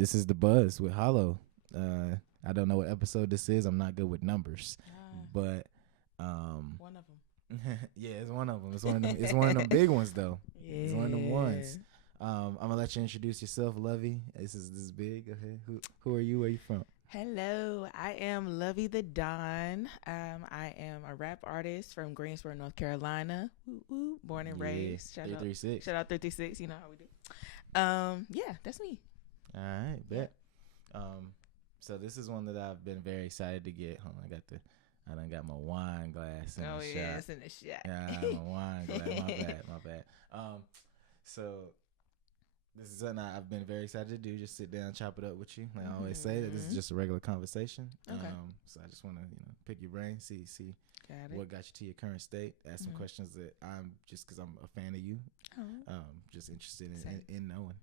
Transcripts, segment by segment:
This is The Buzz with Hollow. I don't know what episode this is. I'm not good with numbers, but one of them. yeah, it's one of them. It's one of them. It's one of them big ones though. Yeah. It's one of them ones. I'm gonna let you introduce yourself, Lovey. This is big. Go ahead. Who are you? Where you from? Hello, I am Lovey The Don. I am a rap artist from Greensboro, North Carolina. Woo, woo. Born and raised. Shout 336. Shout out 336. You know how we do. Yeah, that's me. All right, bet. So this is one that I've been very excited to get. Hold on, I done got my wine glass in the shot. It's in the shot. Yeah, my wine glass. My bad. So this is something I've been very excited to do. Just sit down, chop it up with you. Like I always say, that this is just a regular conversation. Okay. So I just want to pick your brain, see what got you to your current state. Ask some questions that I'm just because I'm a fan of you. Just interested in knowing.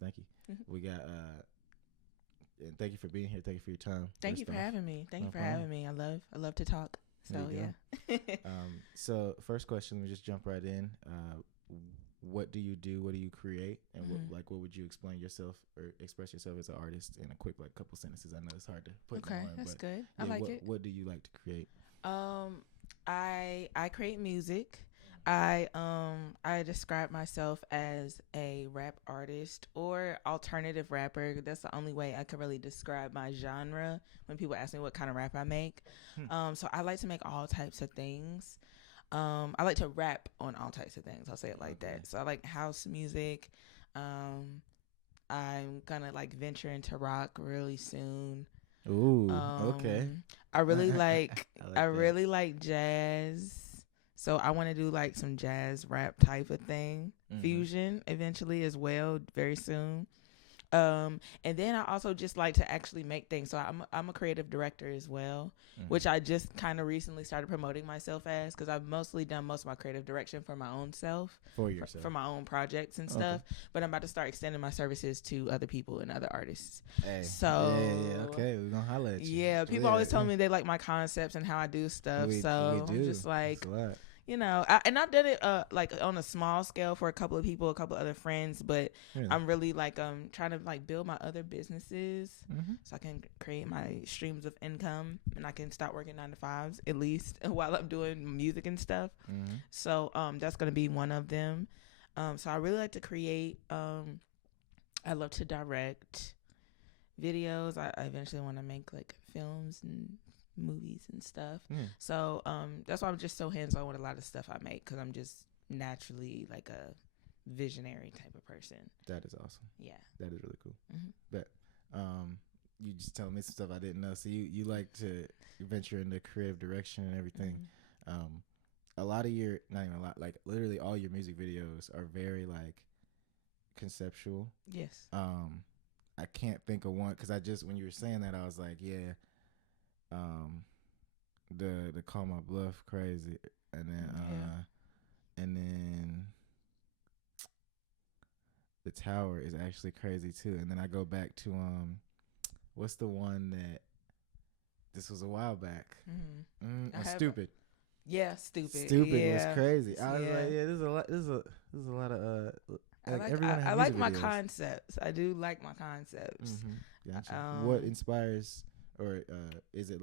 Thank you. We got and thank you for being here. Thank you for your time. Thank you for having me. Thank you for having me. I love to talk. So yeah. So first question, we just jump right in. What do you do? What do you create? And what would you explain yourself or express yourself as an artist in a quick couple sentences? I know it's hard to put. Okay, that's good. Yeah, I like it. What do you like to create? I create music. I describe myself as a rap artist or alternative rapper. That's the only way I could really describe my genre when people ask me what kind of rap I make. So I like to make all types of things. I like to rap on all types of things. I'll say it like that. So I like house music. I'm gonna venture into rock really soon. Ooh, okay. I really really like jazz. So I want to do some jazz rap type of thing, fusion eventually as well, very soon. And then I also just like to actually make things. So I'm a creative director as well, which I just kind of recently started promoting myself as, because I've mostly done most of my creative direction for my own self, for yourself, for my own projects and stuff. But I'm about to start extending my services to other people and other artists. Hey, so yeah, okay, we're gonna holler at you. Yeah, people always tell me they like my concepts and how I do stuff. We I'm just I've done it on a small scale for a couple of people, a couple of other friends, but I'm really trying to build my other businesses so I can create my streams of income and I can start working 9 to 5s at least while I'm doing music and stuff. So that's gonna be one of them. So I really like to create. I love to direct videos. I eventually want to make films and movies and stuff. So that's why I'm just so hands-on with a lot of stuff I make, because I'm just naturally a visionary type of person. That is awesome. Yeah, that is really cool. But you just telling me some stuff I didn't know. So you like to venture into creative direction and everything. A lot of your, not even a lot, literally all your music videos are very conceptual. Yes. I can't think of one because when you were saying that, I was like, yeah. The Call My Bluff crazy, and then the Tower is actually crazy too. And then I go back to what's the one that this was a while back? Stupid. Yeah, Stupid. Stupid was crazy. I was like, yeah, there's a lot of I like my concepts. I do like my concepts. Gotcha. What inspires? Or is it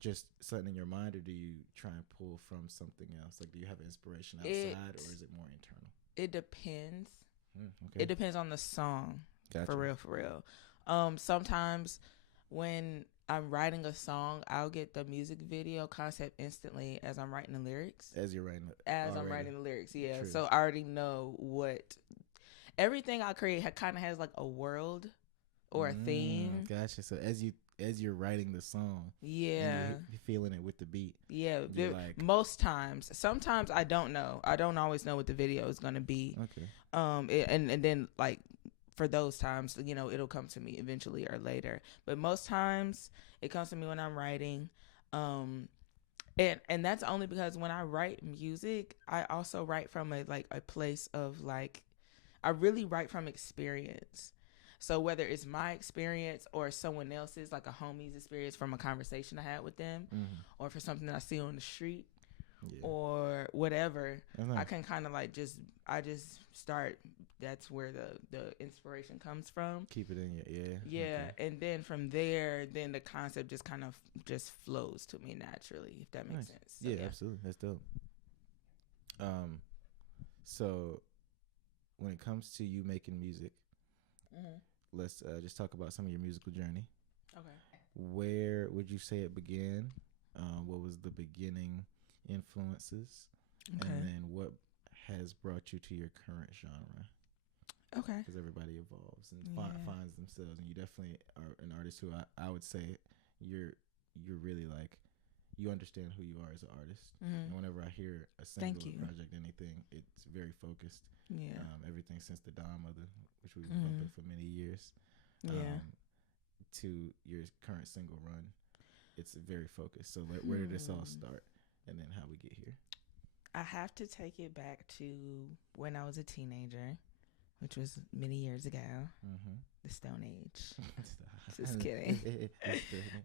just something in your mind, or do you try and pull from something else? Do you have an inspiration outside, or is it more internal? It depends. Okay. It depends on the song. Gotcha. For real. Sometimes when I'm writing a song, I'll get the music video concept instantly as I'm writing the lyrics. As you're writing it. I'm writing the lyrics, yeah. True. So I already know what everything I create kind of has a world or a theme. Gotcha. So as you're writing the song, yeah, you're feeling it with the beat. Yeah, most times. Sometimes I don't know. I don't always know what the video is gonna be. Okay. And then for those times, it'll come to me eventually or later. But most times it comes to me when I'm writing. And that's only because when I write music, I also write from a place of I really write from experience. So whether it's my experience or someone else's, a homie's experience from a conversation I had with them, or for something that I see on the street, or whatever, I can kind of like just start. That's where the inspiration comes from. Keep it in your okay. And then from there, then the concept just kind of just flows to me naturally, if that makes sense. So, absolutely, that's dope. So when it comes to you making music, let's just talk about some of your musical journey. Okay. Where would you say it began? What was the beginning influences? Okay. And then what has brought you to your current genre? Okay. Because everybody evolves and finds themselves, and you definitely are an artist who I would say you're really like, you understand who you are as an artist. And whenever I hear a single project, anything, it's very focused. Yeah. Everything since the Don Mother, which we've been bumping for many years, to your current single run, it's very focused. So where did this all start, and then how we get here? I have to take it back to when I was a teenager, which was many years ago. The Stone Age. Just kidding.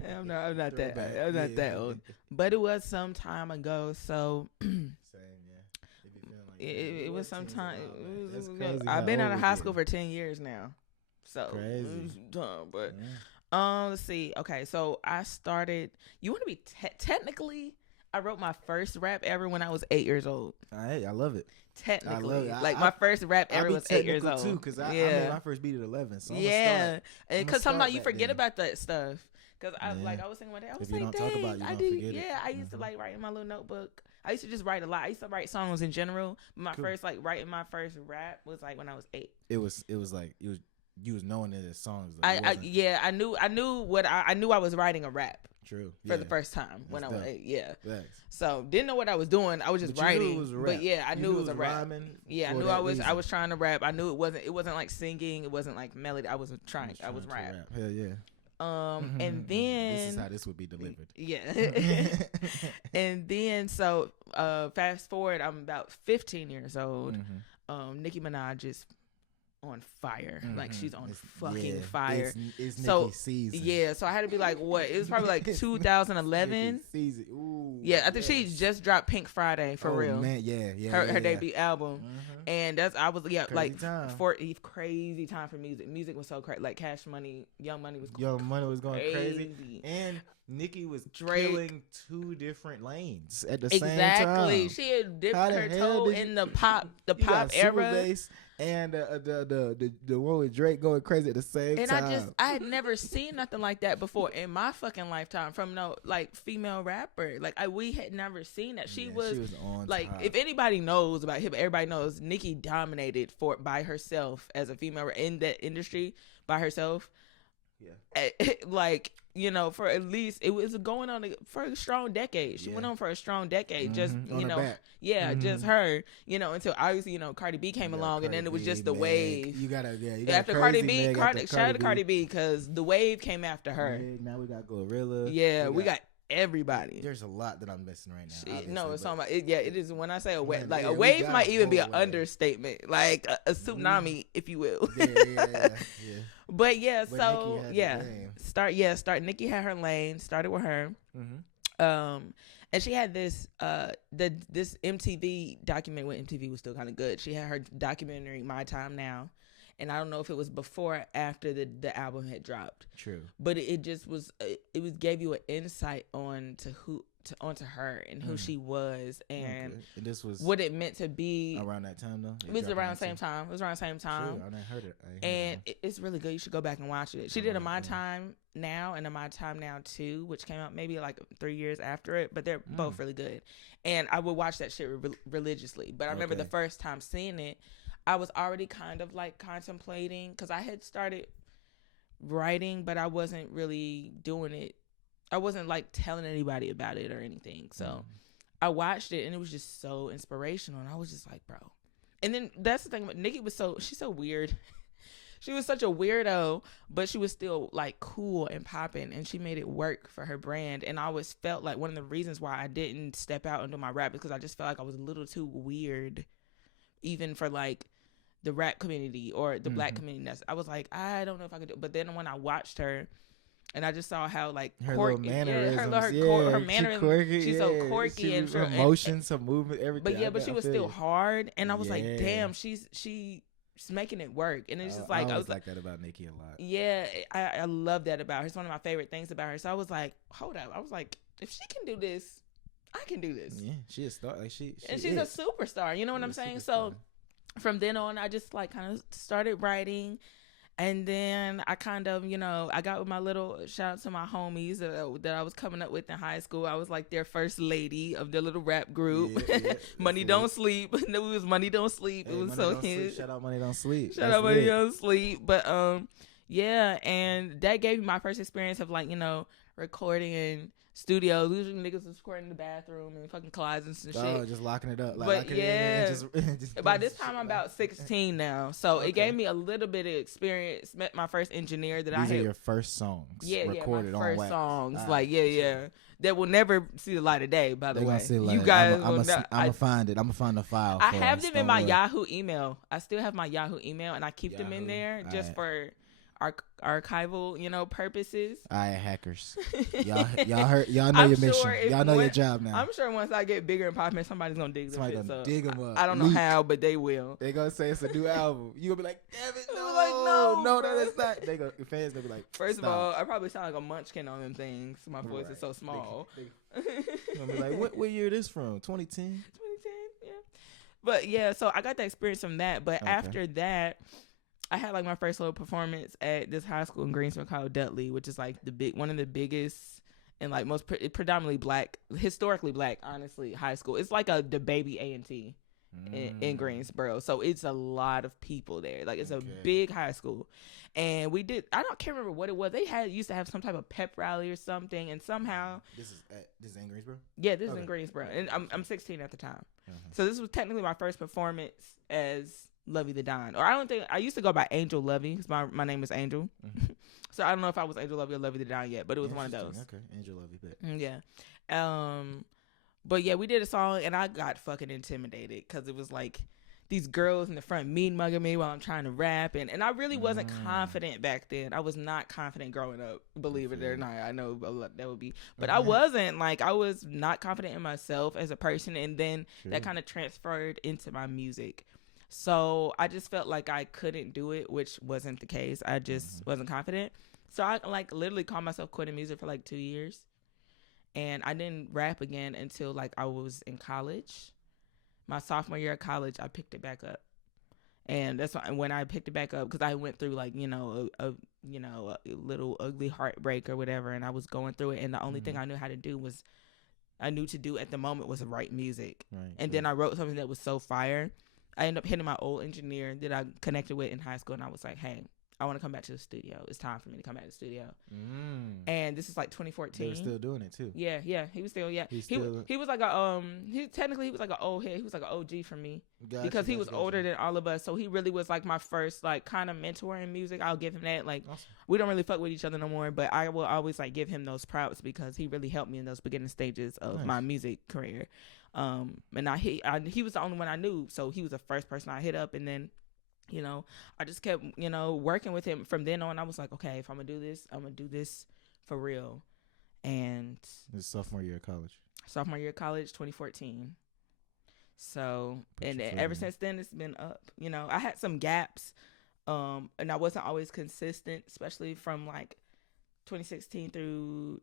I'm not that old. But it was some time ago. So same, yeah. It was some time. I've been out of high school for 10 years now. So crazy. It was dumb, but let's see. Okay, so I started. You want to be technically? I wrote my first rap ever when I was 8 years old. I love it. Technically, my first rap ever was 8 years old. Too, because I made my first beat at 11. So because sometimes you forget about that stuff. Because I was thinking one day, I was like, dang, I did. Yeah, I used to like write in my little notebook. I used to just write a lot. I used to write songs in general. My first writing my first rap was like when I was 8. It was like you was knowing it as songs. I knew I was writing a rap. True. For the first time when I was 8. Yeah. Thanks. So didn't know what I was doing. I was just writing. But I knew it was a rap. Yeah, I knew I was trying to rap. I knew it wasn't like singing. It wasn't like melody. I was trying. I was rap. Hell yeah. And then this is how this would be delivered. Yeah. And then so fast forward, I'm about 15 years old. Nicki Minaj is on fire. Like she's on fucking fire. It's Nicki season. Yeah, so I had to be like, what? It was probably like 2011. Ooh, yeah, I think she just dropped Pink Friday for real. Man, yeah. Her debut album. And I was crazy time for music. Music was so crazy. Like Cash Money, Young Money was going crazy. And Nicki was killing 2 different lanes at the same time. Exactly. She had dipped her toe in the pop era. Bass and the one with Drake going crazy at the same time. And I had never seen nothing like that before in my fucking lifetime from no like female rapper. Like we had never seen that. She was on like top. If anybody knows about hip, everybody knows Nicki dominated by herself as a female in that industry by herself. Yeah. Like, you know, for at least it was going on for a strong decade. She went on for a strong decade. Just just her. You know, until obviously Cardi B came along, and then it was just the wave. You got after Cardi B. Shout out to Cardi B because the wave came after her. Now we got Gorilla. Yeah, we got everybody. There's a lot that I'm missing right now. No, it's talking about it. Yeah, it is. When I say a wave, a wave might even be an understatement, like a tsunami, if you will. Yeah. But Nicki had her lane. Started with her. And she had this this MTV documentary when MTV was still kind of good. She had her documentary My Time Now. And I don't know if it was before or after the album had dropped. True. But it just was gave you an insight onto her and who she was and this was what it meant to be around that time though. It was around the same time. True. I heard it. And it's really good. You should go back and watch it. She did a My Time Now and a My Time Now 2, which came out maybe like 3 years after it, but they're both really good. And I would watch that shit religiously. But I remember the first time seeing it, I was already kind of like contemplating because I had started writing, but I wasn't really doing it. I wasn't like telling anybody about it or anything. So I watched it and it was just so inspirational. And I was just like, bro. And then that's the thing about Nicki she's so weird. She was such a weirdo, but she was still like cool and popping and she made it work for her brand. And I always felt like one of the reasons why I didn't step out and do my rap is because I just felt like I was a little too weird, even for like the rap community or the black community. I was like, I don't know if I could do it. But then when I watched her And I just saw how like her little mannerisms, her mannerisms. She's so quirky and her emotions, her movement, everything. But she was still hard, and I was like, damn, she's making it work. And it's just like I was like that about Nikki a lot. Yeah, I love that about her. It's one of my favorite things about her. So I was like, hold up, I was like, if she can do this, I can do this. Yeah, she's a star. Like she's a superstar. You know what I'm saying? So from then on, I just like kind of started writing. And then I kind of, I got with my little, shout out to my homies that I was coming up with in high school. I was like their first lady of their little rap group. Yeah, Money Don't Sleep. It was Money Don't Sleep. Hey, it was so huge. Shout out Money Don't Sleep. Shout out Money Don't Sleep. But yeah, and that gave me my first experience of like, recording in studios. Usually niggas was recording in the bathroom and fucking closets and shit. Oh, just locking it up. But yeah, just by this time I'm about 16 now, so it gave me a little bit of experience. Met my first engineer that These are your first songs. Recorded my first on wax. songs. That will never see the light of day. By the way, you guys, I'm gonna find it. I'm gonna find the file. I have them in my Yahoo email. I still have my Yahoo email, and I keep them in there just for archival, purposes. Hackers. Y'all know your mission. Y'all know your job now. I'm sure once I get bigger and popular, somebody's gonna dig them. Somebody's gonna dig them up. I don't know how, but they will. They gonna say it's a new album. You gonna be like, damn it, no, that is not. Your fans gonna be like, first of all, I probably sound like a munchkin on them things. My voice is so small. You gonna be like, what year this from? 2010. 2010, yeah. But yeah, so I got the experience from that. But after that, I had like my first little performance at this high school in Greensboro called Dudley, which is like one of the biggest and like most predominantly black, historically black, honestly, high school. It's like the baby A&T in Greensboro, so it's a lot of people there. Like it's a big high school, and we did. Can't remember what it was. They used to have some type of pep rally or something, and somehow this is in Greensboro. Yeah, this is in Greensboro, and I'm 16 at the time, so this was technically my first performance as Lovey The Don. Or I used to go by Angel Lovey because my name is Angel. So I don't know if I was Angel Lovey or Lovey The Don yet, but it was one of those. Okay, Angel Lovey. Yeah. But yeah, we did a song and I got fucking intimidated because it was like these girls in the front mean mugging me while I'm trying to rap. And I really wasn't confident back then. I was not confident growing up, believe it or not. I know that would be. But I wasn't. Like, I was not confident in myself as a person. And then that kind of transferred into my music. So I just felt like I couldn't do it, which wasn't the case. I just wasn't confident. So I like literally called myself quitting music for like 2 years. And I didn't rap again until like I was in college. My sophomore year of college, I picked it back up. And that's when I picked it back up, because I went through like, a little ugly heartbreak or whatever. And I was going through it. And the only thing I knew how to do at the moment was write music. And then I wrote something that was so fire. I ended up hitting my old engineer that I connected with in high school, and I was like, hey, I want to come back to the studio. It's time for me to come back to the studio. And this is like 2014. They were still doing it too. Yeah. He was still, he was like he was like an old head. He was like an OG for me because he was older than all of us. So he really was like my first like kind of mentor in music. I'll give him that. Like, we don't really fuck with each other no more, but I will always like give him those props because he really helped me in those beginning stages of my music career. And he was the only one I knew, so he was the first person I hit up, and then, I just kept, working with him. From then on, I was like, okay, if I'm gonna do this, I'm gonna do this for real. And this sophomore year of college, 2014. So, and ever since then, it's been up. I had some gaps, and I wasn't always consistent, especially from like 2016 through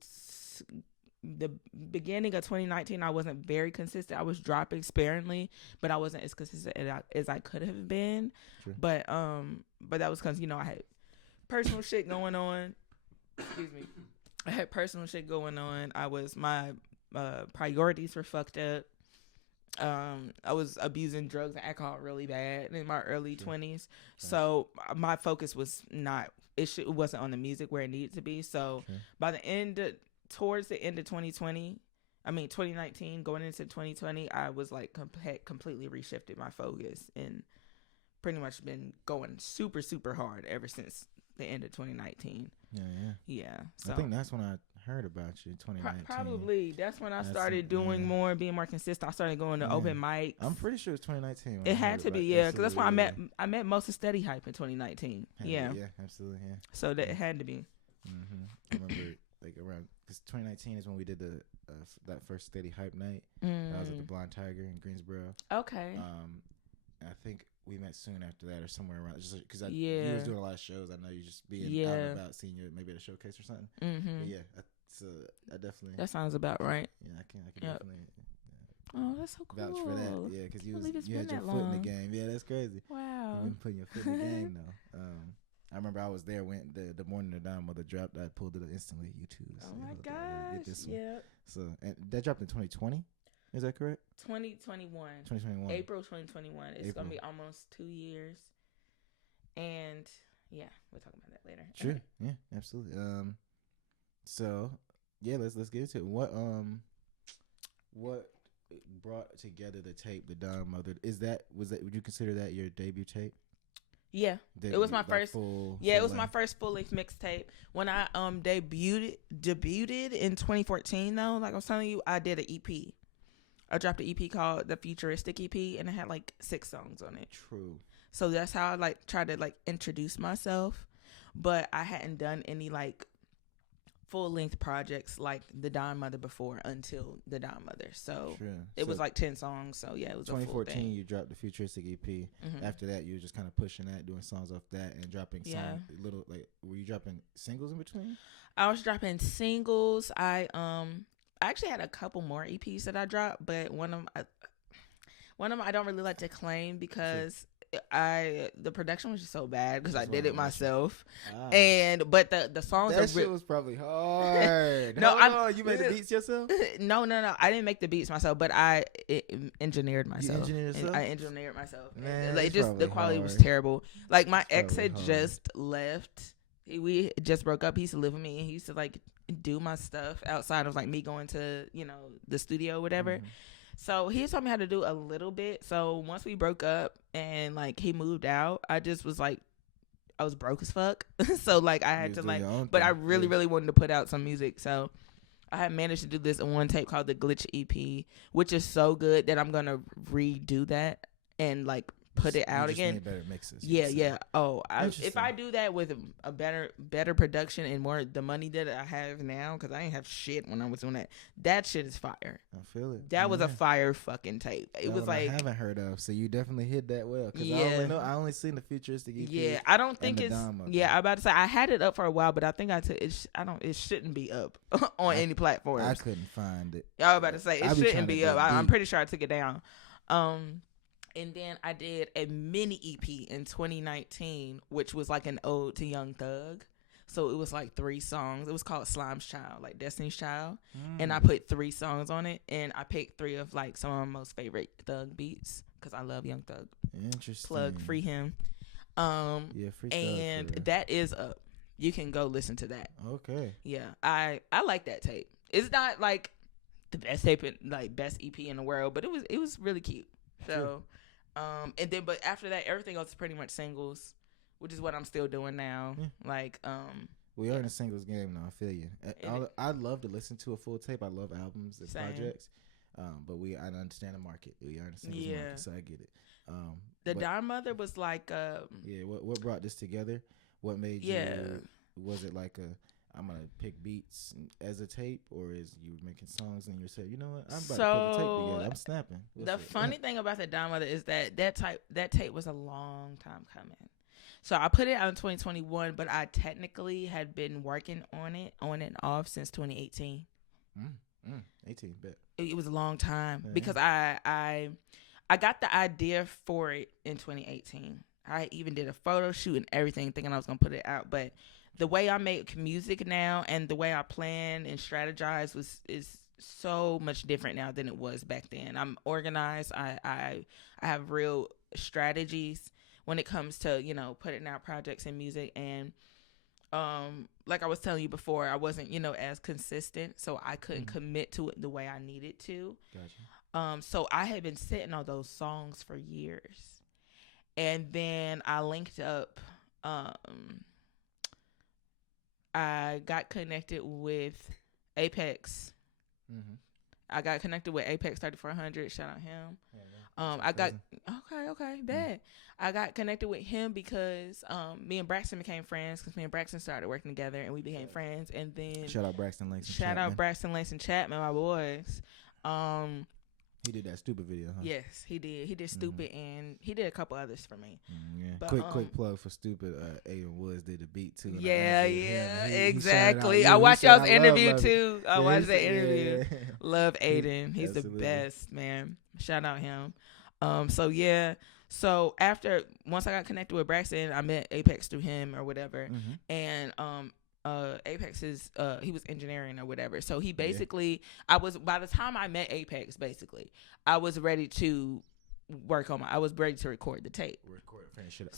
the beginning of 2019. I wasn't very consistent. I was dropping sparingly, but I wasn't as consistent as I could have been. Sure. But that was because I had personal shit going on. Excuse me. I had personal shit going on. My priorities were fucked up. I was abusing drugs and alcohol really bad in my early 20s. So my focus was it wasn't on the music where it needed to be. So by towards the end of 2019, going into 2020, I was like completely reshifted my focus and pretty much been going super, super hard ever since the end of 2019. Yeah. So I think that's when I heard about you, 2019. Probably. That's when I started doing more, being more consistent. I started going to open mics. I'm pretty sure it's 2019. It had to be, because that's when I met most of Steady Hype in 2019. Yeah, absolutely, yeah. So that it had to be. I remember like around because 2019 is when we did the that first Steady Hype night. I was at the Blind Tiger in Greensboro. Okay. And I think we met soon after that or somewhere around. Just because he was doing a lot of shows. I know you just being out and about, seeing you maybe at a showcase or something. But yeah, so I definitely. That sounds about right. Yeah, I can definitely. Oh, that's so cool. Vouch for that. Yeah, because you had your foot in the game. Yeah, that's crazy. Wow. You've been putting your foot in the game though. I remember I was there when the morning the Don Mother dropped. I pulled it instantly. YouTube. Oh my gosh! Yeah. So and that dropped in 2020. Is that correct? 2021. 2021. April 2021. It's gonna be almost 2 years. And yeah, we'll talk about that later. Sure. Yeah, absolutely. So yeah, let's get into it. What brought together the tape, the Don Mother? Would you consider that your debut tape? Yeah, it was my first. It was my first full length mixtape. When I debuted in 2014, though, like I was telling you, I did an EP. I dropped an EP called the Futuristic EP, and it had like 6 songs on it. True. So that's how I like tried to like introduce myself, but I hadn't done any like full length projects like the Don Mother before until the Don Mother. So it was like 10 songs. So yeah, it was 2014. A full thing. You dropped the Futuristic EP. After that, you were just kind of pushing that, doing songs off that, and dropping songs. Were you dropping singles in between? I was dropping singles. I actually had a couple more EPs that I dropped, but one of them I don't really like to claim because the production was just so bad because I did it myself, but the songs that shit was probably hard. You made the beats yourself? No, I didn't make the beats myself, but I engineered myself. You engineered yourself? I engineered myself. Man, like the quality was terrible. Like my ex had just left. We just broke up. He used to live with me, and he used to like do my stuff outside of like me going to the studio or whatever. So he taught me how to do a little bit. So once we broke up and like he moved out, I just was like, I was broke as fuck. So like I had to like, but I really wanted to put out some music. So I had managed to do this in one tape called the Glitch EP, which is so good that I'm gonna redo that and like put it out again. Better mixes. Yeah. Oh, if I do that with a better production and more the money that I have now, because I ain't have shit when I was doing that shit is fire. I feel it. That was a fire fucking tape. It was like I haven't heard of, so you definitely hit that well. Because I only seen the Futuristic EP. Yeah, I don't think it's. Yeah, I'm about to say I had it up for a while, but I think I took it. It shouldn't be up on any platform. I couldn't find it. I was about to say it shouldn't be up. I'm pretty sure I took it down. And then I did a mini EP in 2019, which was like an ode to Young Thug. So it was like 3 songs. It was called Slime's Child, like Destiny's Child. And I put 3 songs on it. And I picked 3 of like some of my most favorite Thug beats because I love Young Thug. Interesting. Plug, free him. Free and Thug, that is up. You can go listen to that. Okay. Yeah, I like that tape. It's not like the best tape, best EP in the world, but it was really cute. So. And then, but after that, everything else is pretty much singles, which is what I'm still doing now. We are in a singles game now. I feel you. I'd love to listen to a full tape. I love albums and projects. But I understand the market. We are in a singles market, so I get it. The Don Mother was like, what brought this together? What made you? Was it like I'm gonna pick beats as a tape, or is you making songs and you said, you know what, I'm about to put the tape together. I'm snapping. The funny thing about the Don Mother is that tape was a long time coming. So I put it out in 2021, but I technically had been working on it on and off since 2018. 18, bet. It was a long time because I got the idea for it in 2018. I even did a photo shoot and everything, thinking I was gonna put it out, but the way I make music now and the way I plan and strategize is so much different now than it was back then. I'm organized. I have real strategies when it comes to, putting out projects and music. And like I was telling you before, I wasn't, as consistent, so I couldn't commit to it the way I needed to. Gotcha. So I had been sitting on those songs for years. And then I linked up I got connected with Apex. I got connected with Apex 3400. Shout out him. I got okay, bad. I got connected with him because me and Braxton became friends because me and Braxton started working together and we became friends. And then shout out Braxton Langston. Shout out Braxton Langston Chapman, my boys. He did that Stupid video, huh? Yes, he did. He did Stupid, and he did a couple others for me. Yeah. But, quick plug for Stupid. Aiden Woods did the beat too. Yeah, exactly. I watched y'all's interview too. I watched that interview. Yeah. Love Aiden. He's Absolutely. The best, man. Shout out him. So once I got connected with Braxton, I met Apex through him or whatever, and Apex is he was engineering or whatever. So he basically by the time I met Apex, basically I was ready to I was ready to record the tape. Finish it up,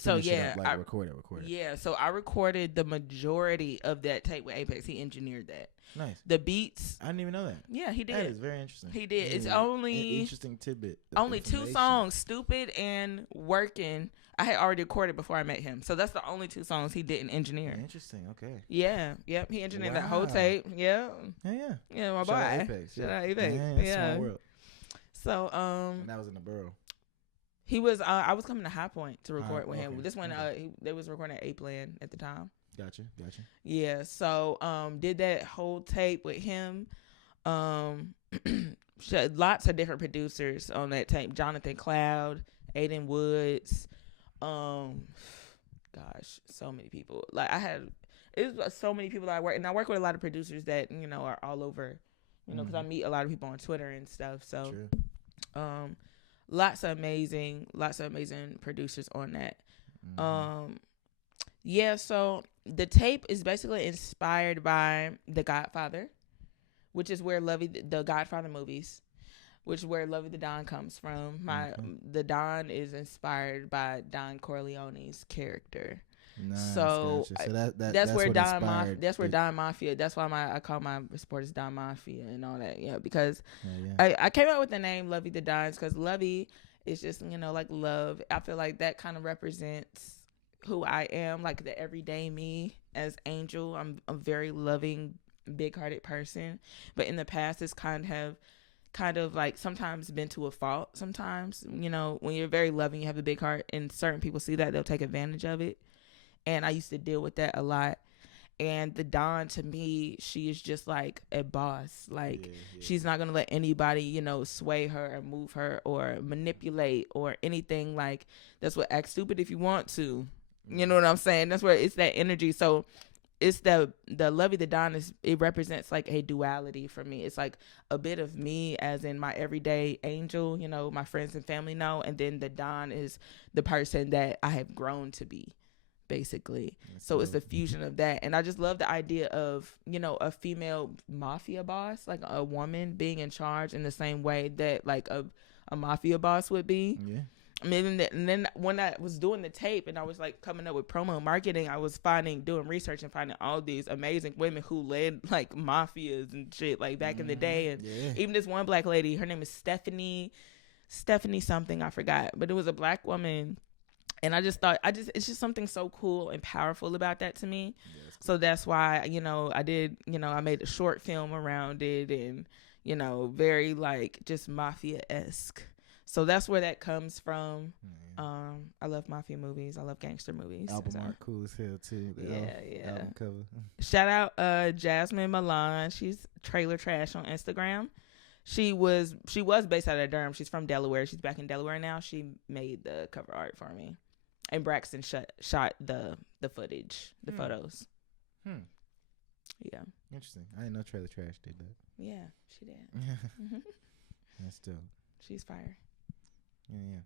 record it. Yeah, so I recorded the majority of that tape with Apex. He engineered that. Nice. The beats. I didn't even know that. Yeah, he did. That is very interesting. He did. It's only an interesting tidbit. Only 2 songs, Stupid and Working. I had already recorded before I met him. So that's the only 2 songs he didn't engineer. Interesting. Okay. Yeah. Yep. He engineered that whole tape. Yeah. Yeah, my boy. Shout out Apex. Shout out Apex. Yeah. Small world. So and that was in the borough. He was I was coming to High Point to record with him. This one they was recording at A-Plan at the time. Gotcha. Yeah. So did that whole tape with him. Lots of different producers on that tape. Jonathan Cloud, Aiden Woods, gosh, so many people. Like it was so many people that I work, and I work with a lot of producers that are all over, because I meet a lot of people on Twitter and stuff. So, lots of amazing producers on that. So the tape is basically inspired by The Godfather, which is where the Godfather movies, which is where Lovey the Don comes from. The Don is inspired by Don Corleone's character. Nice, so gotcha. That's where Don Mafia. That's why I call my supporters Don Mafia and all that. Yeah, because I came up with the name Lovey the Don because Lovey is just like love. I feel like that kind of represents who I am, like the everyday me as Angel. I'm a very loving, big-hearted person, but in the past it's kind of like sometimes been to a fault. Sometimes when you're very loving, you have a big heart, and certain people see that, they'll take advantage of it. And I used to deal with that a lot. And the Don, to me, she is just like a boss. Like she's not gonna let anybody sway her or move her or manipulate or anything. Like that's what act stupid if you want to. You know what I'm saying? That's where it's that energy. So it's the Lovey the Don it represents like a duality for me. It's like a bit of me as in my everyday Angel, my friends and family know, and then the Don is the person that I have grown to be, basically. So it's the fusion of that. And I just love the idea of, a female mafia boss, like a woman being in charge in the same way that like a mafia boss would be. Yeah. I mean, and then when I was doing the tape and I was like coming up with promo marketing, I was doing research and finding all these amazing women who led like mafias and shit like back in the day. And even this one black lady, her name is Stephanie something, I forgot, but it was a black woman. And I just thought, it's just something so cool and powerful about that to me. Yeah, cool. So that's why, I did, I made a short film around it and, very like just mafia-esque. So that's where that comes from. I love mafia movies. I love gangster movies. Album art cool as hell too. Album cover. Shout out Jasmine Milan. She's Trailer Trash on Instagram. She was based out of Durham. She's from Delaware. She's back in Delaware now. She made the cover art for me. And Braxton shot the footage, the photos. Yeah. Interesting. I didn't know Trailer Trash did that. Yeah, she did. That's dope. She's fire. Yeah.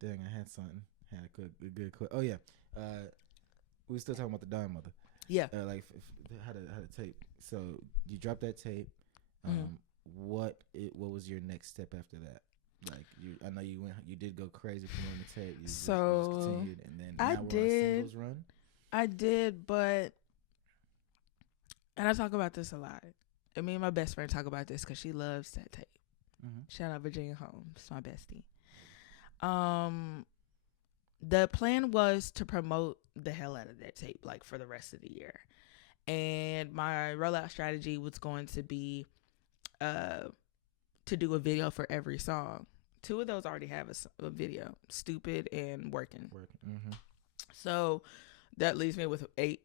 Dang, I had something. Had a good quote. Oh yeah. We were still talking about the Don Mother. Yeah. Like how to tape. So you dropped that tape. What was your next step after that? Like I know you did go crazy promoting the tape. You continued, and then I did. Run. I did, but and I talk about this a lot. And me and my best friend talk about this because she loves that tape. Shout out Virginia Holmes, my bestie. The plan was to promote the hell out of that tape, like for the rest of the year. And my rollout strategy was going to be to do a video for every song. 2 of those already have a video, Stupid and Working. Mm-hmm. So that leaves me with 8.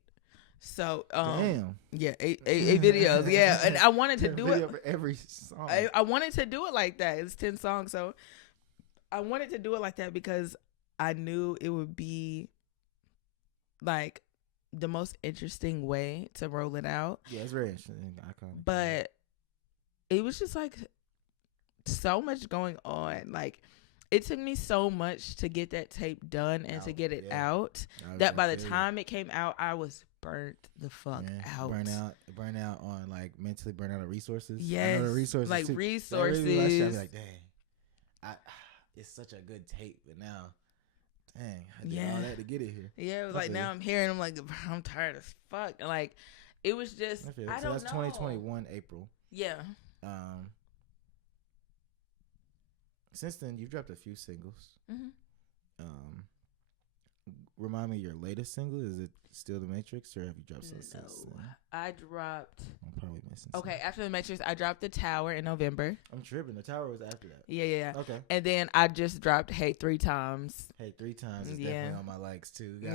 So damn. Yeah, eight videos. Yeah, and I wanted to do it for every song. I wanted to do it like that. It's 10 songs, so I wanted to do it like that because I knew it would be like the most interesting way to roll it out. Yeah, it's very interesting. But it was just like so much going on. Like, it took me so much to get that tape done and to get it out that by the time it came out, I was burnt the fuck out. Burn out on like mentally burn out on resources. Yes, resources like too. resources. Really like, dang, it's such a good tape, but now, dang, I did all that to get it here. Yeah, it was like now I'm here and I'm like, I'm tired as fuck. And like, it was just I don't know. That's 2021 April. Yeah. Since then, you've dropped a few singles. Mm-hmm. Remind me, your latest single, is it still The Matrix, or have you dropped something since then? I dropped. I'm probably missing Okay, something. after The Matrix, I dropped The Tower in November. I'm tripping. The Tower was after that. Yeah. Okay. And then I just dropped Hate 3 Times. Hate 3 Times is definitely on my likes too. I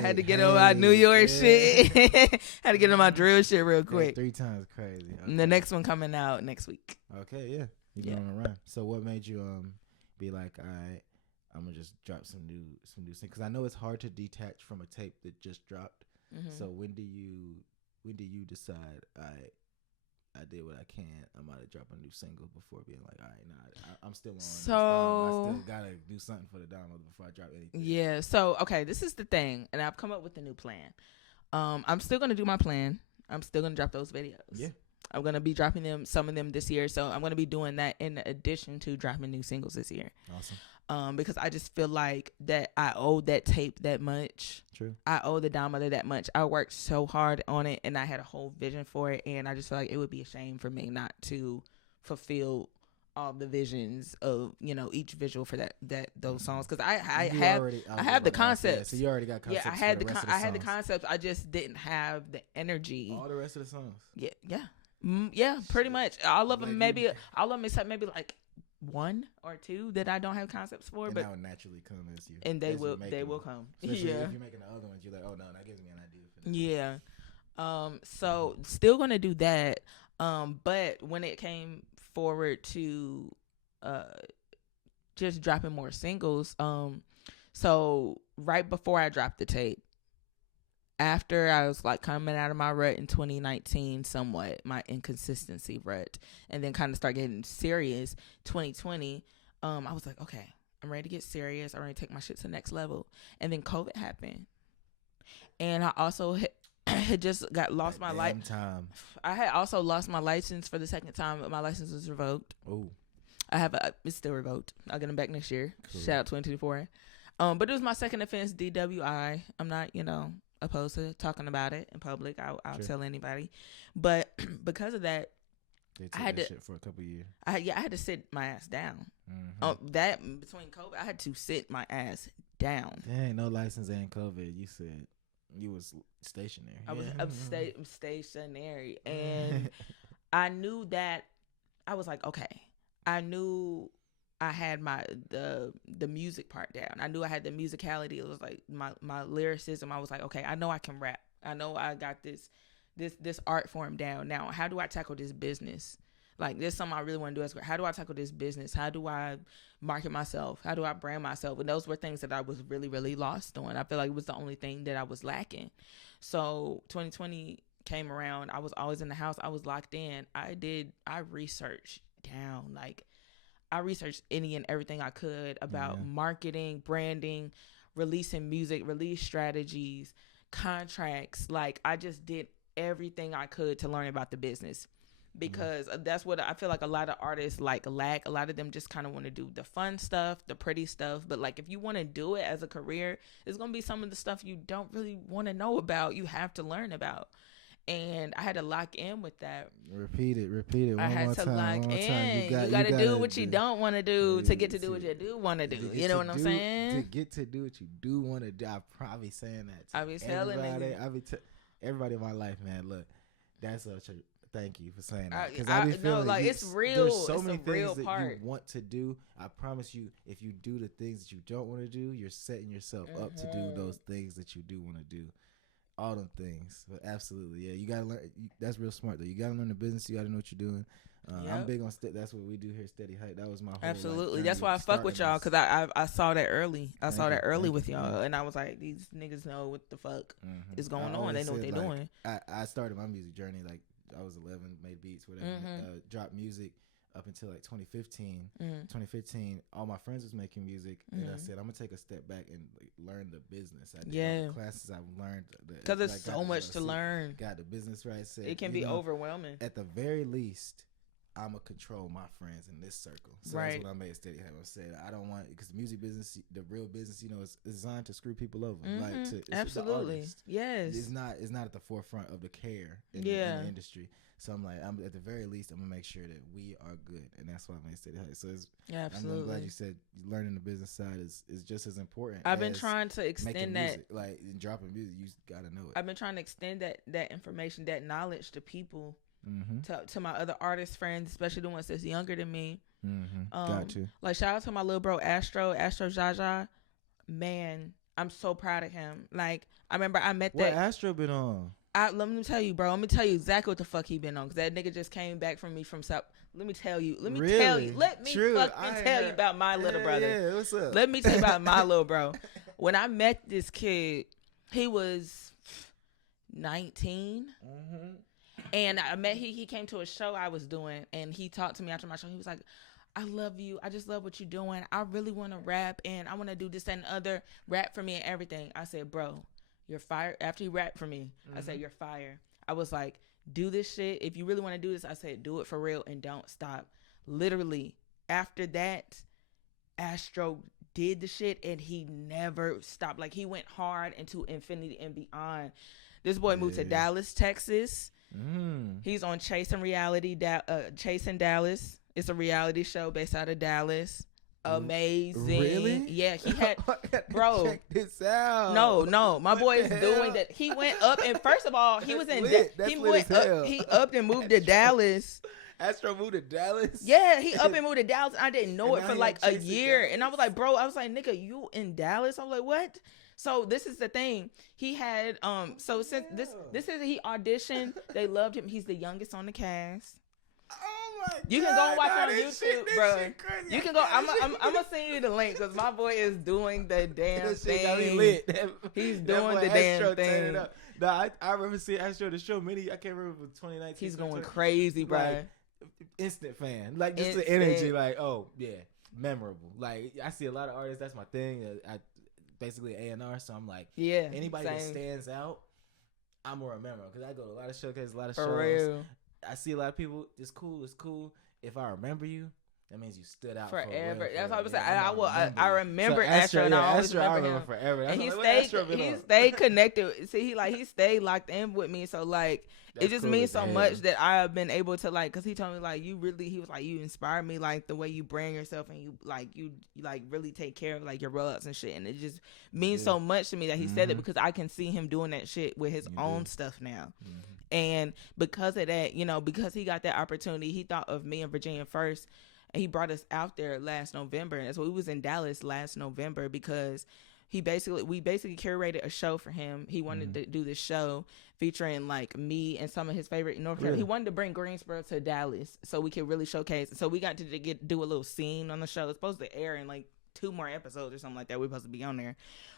had to get on my New York shit. Had to get on my drill shit real quick. Hate 3 Times, crazy. Okay. And the next one coming out next week. Okay, yeah. You're going to run. So what made you be like, all right, I'm gonna just drop some new things? Because I know it's hard to detach from a tape that just dropped. Mm-hmm. So when do you decide, I did what I can, I'm about to drop a new single, before being like, all right, I'm still on. So I still gotta do something for the download before I drop anything. Yeah. So okay, this is the thing, and I've come up with a new plan. I'm still gonna do my plan. I'm still gonna drop those videos. Yeah. I'm going to be dropping some of them this year. So I'm going to be doing that in addition to dropping new singles this year. Awesome. Because I just feel like that I owe that tape that much. True. I owe the Don Mother that much. I worked so hard on it, and I had a whole vision for it. And I just feel like it would be a shame for me not to fulfill all the visions of, each visual for those songs. Because I have the concepts. So you already got concepts. Yeah, I had the concepts. I just didn't have the energy. All the rest of the songs. Yeah. Yeah, pretty much. All of them, except maybe like 1 or 2 that I don't have concepts for. And but that will naturally come as you. And they will come. Especially if you're making the other ones, you're like, oh no, that gives me an idea for that. Yeah. So still gonna do that. But when it came forward to just dropping more singles, so right before I dropped the tape, after I was like coming out of my rut in 2019, somewhat my inconsistency rut, and then kind of start getting serious 2020, I was like, okay, I'm ready to get serious. I'm ready to take my shit to the next level. And then COVID happened, and I also had just lost my license. I had also lost my license for the second time. My license was revoked. Oh, it's still revoked. I'll get them back next year. Cool. Shout out 2024. But it was my second offense, DWI. I'm not, opposed to talking about it in public. I'll tell anybody. But because of that, I had to shit for a couple of years. I had to sit my ass down. Mm-hmm. That between COVID, I had to sit my ass down. Dang, no license and COVID. You said you was stationary. I was stationary, and I knew that. I was like, okay, I knew I had the music part down. I knew I had the musicality. It was like my lyricism. I was like, okay, I know I can rap. I know I got this art form down. Now, how do I tackle this business? Like, this is something I really want to do. How do I tackle this business? How do I market myself? How do I brand myself? And those were things that I was really, really lost on. I feel like it was the only thing that I was lacking. So 2020 came around. I was always in the house. I was locked in. I researched down. Like, I researched any and everything I could about marketing, branding, releasing music, release strategies, contracts. Like, I just did everything I could to learn about the business, because that's what I feel like a lot of artists lack. A lot of them just kind of want to do the fun stuff, the pretty stuff. But like, if you want to do it as a career, it's going to be some of the stuff you don't really want to know about. You have to learn about. And I had to lock in with that. Repeat it. I had to lock in. You got to do what you don't want to do to get to do what you do want to do. You know what I'm saying? To get to do what you do want to do. I'm probably saying that. I be telling you. everybody in my life, man. Look, that's such a thank you for saying that, because I be feeling like it's real. There's so it's many things that part. you want to do. I promise you, if you do the things that you don't want to do, you're setting yourself up to do those things that you do want to do. All them things, but absolutely, yeah. You gotta learn. That's real smart though. You gotta learn the business. You gotta know what you're doing. I'm big on that's what we do here, Steady Hype. That was my whole, absolutely. That's why I fuck with y'all, because I saw that early. I saw that early with y'all, and I was like, these niggas know what the fuck is going on. They know what they're doing. I started my music journey like I was 11, made beats, whatever. Dropped music up until like 2015. 2015, all my friends was making music, and I said I'm gonna take a step back and like, learn the business. I did all the classes I've learned, because there's so much to learn. Got the business right. Said, it can be overwhelming. At the very least, I'm gonna control my friends in this circle. So that's what I made Steady Hype. I said I don't want, because the music business, the real business, is designed to screw people over. Like it's absolutely, yes. It's not at the forefront of the care in the industry. So I'm like, I'm at the very least, I'm gonna make sure that we are good, and that's why I made Steady Hype. So I'm glad you said learning the business side is just as important. I've been trying to extend that, music, like dropping music, you gotta know it. I've been trying to extend that information, that knowledge to people, to my other artist friends, especially the ones that's younger than me. Got you. Like shout out to my little bro Astro Jaja. Man, I'm so proud of him. Like I remember I met what Astro been on. Let me tell you, bro. Let me tell you exactly what the fuck he been on. Because that nigga just came back from South. Let me tell you. Let me tell you about my little brother. Yeah, what's up? Let me tell you about my little bro. When I met this kid, he was 19. And I met he came to a show I was doing, and he talked to me after my show. He was like, I love you. I just love what you're doing. I really want to rap, and I want to do this and other. Rap for me and everything. I said, bro, you're fire. After he rapped for me, I said, you're fire. I was like, do this shit. If you really want to do this, I said, do it for real and don't stop. Literally, after that, Astro did the shit and he never stopped. Like, he went hard into infinity and beyond. This boy moved to Dallas, Texas. He's on Chasing Dallas. It's a reality show based out of Dallas. Amazing. Really? Yeah, he had bro. Check this out. No, my boy is doing that. He went up, and first of all, he was in he upped and moved to Dallas. Astro moved to Dallas? Yeah, he up and moved to Dallas. I didn't know it for like a year. And I was like, bro, nigga, you in Dallas? I was like, what? So this is the thing. He had so since this is he auditioned, they loved him. He's the youngest on the cast. Oh my God. You can go and watch on YouTube, bro. You can go. I'm gonna send you the link because my boy is doing the damn thing. He's doing the damn thing. Nah, I remember seeing Astro the show. I can't remember if it was 2019. He's going crazy, bro. Like, instant fan. Like just the energy. Like, oh yeah, memorable. Like I see a lot of artists. That's my thing. I basically A&R. So I'm like, anybody that stands out, I'm gonna remember because I go to a lot of showcases, a lot of shows. For real. I see a lot of people. It's cool. If I remember you, that means you stood out forever. That's what I was saying. I remember Astro, and I always remember him forever. And he stayed connected. See, he stayed locked in with me. So like, it just means so much that I have been able to like, because he told me like, he was like, you inspire me, like the way you brand yourself and you really take care of like your rugs and shit. And it just means so much to me that he said it, because I can see him doing that shit with his own stuff now. And because of that, because he got that opportunity, he thought of me and Virginia first. And he brought us out there last November. And so we was in Dallas last November because we basically curated a show for him. He wanted to do this show featuring like me and some of his favorite North Carolina. He wanted to bring Greensboro to Dallas so we could really showcase. So we got to do a little scene on the show. It's supposed to air in like 2 more episodes or something like that. We're supposed to be on there.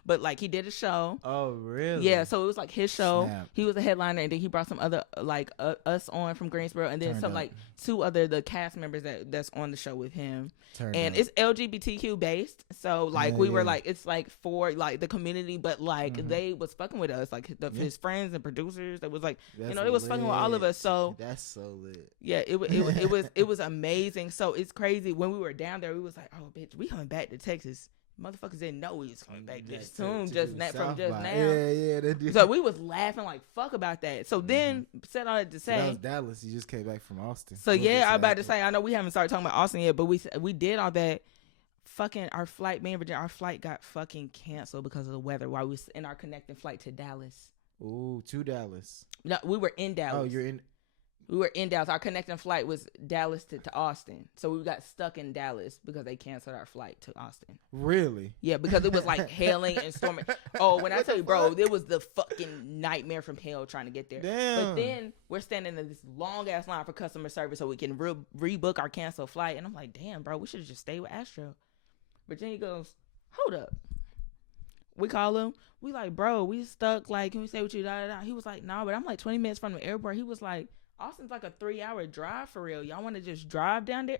But like he did a show. Oh, really? Yeah, so it was like his show. Snap. He was a headliner, and then he brought some other like us on from Greensboro, and then like 2 other the cast members that's on the show with him. It's LGBTQ based, so like we were like, it's like for like the community, but like they was fucking with us, like his friends and producers. That was like they was fucking with all of us. So that's so lit. Yeah, it was amazing. So it's crazy when we were down there. We was like, oh bitch, we coming back to Texas. Motherfuckers didn't know we was coming back this soon, from just now. Yeah, they did. So we was laughing like fuck about that. So then said all that to say, that was Dallas. You just came back from Austin. So yeah, I about to say, I know we haven't started talking about Austin yet, but we did all that. Fucking our flight, me and Virginia, our flight got fucking canceled because of the weather while we was in our connecting flight to Dallas. Ooh, to Dallas. No, we were in Dallas. Oh, you're in. We were in Dallas. Our connecting flight was Dallas to Austin. So we got stuck in Dallas because they canceled our flight to Austin. Really? Yeah, because it was like hailing and storming. Oh, when I tell you, bro, it was the fucking nightmare from hell trying to get there. Damn. But then we're standing in this long-ass line for customer service so we can rebook our canceled flight. And I'm like, damn, bro, we should have just stayed with Astro. Virginia goes, hold up. We call him. We like, bro, we stuck. Like, can we stay with you? Da, da, da. He was like, nah, but I'm like 20 minutes from the airport. He was like, Austin's like a 3-hour drive for real. Y'all want to just drive down there?